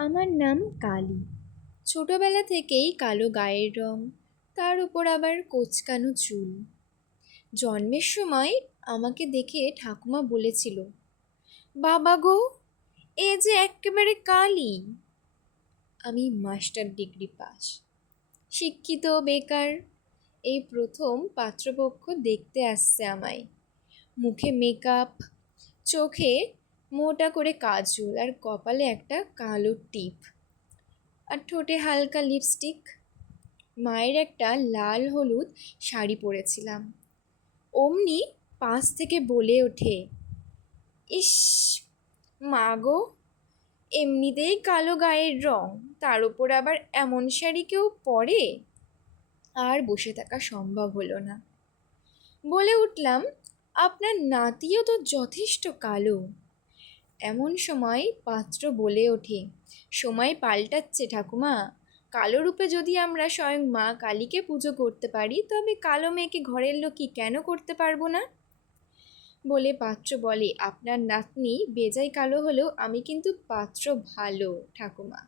আমার নাম কালী। ছোটবেলা থেকেই কালো গায়ের রং, তার উপর আবার কোঁচকানো চুল। জন্মের সময় আমাকে দেখে ঠাকুমা বলেছিল, বাবা গো, এ যে এক্কেবারে কালী। আমি মাস্টার ডিগ্রি পাস, শিক্ষিত বেকার। এই প্রথম পাত্রপক্ষ দেখতে আসছে আমায়। মুখে মেকআপ, চোখে মোটা করে কাজল, আর কপালে একটা কালো টিপ, আর ঠোঁটে হালকা লিপস্টিক। মায়ের একটা লাল হলুদ শাড়ি পরেছিলাম। অমনি পাশ থেকে বলে ওঠে, ইস মা গো, এমনিতেই কালো গায়ের রং, তার উপর আবার এমন শাড়ি কেউ পরে? আর বসে থাকা সম্ভব হলো না। বলে উঠলাম, আপনার নাতিও তো যথেষ্ট কালো। এমন সময় পাত্র বলে ওঠে, সময় পাল্টাচ্ছে ঠাকুমা। কালো রূপে যদি আমরা স্বয়ং মা কালীকে পুজো করতে পারি, তবে কালো মেয়েকে ঘরের লোকই কেন করতে পারবো না? বলে পাত্র বলে, আপনার নাতনি বেজায় কালো হলেও আমি কিন্তু পাত্র ভালো ঠাকুমা।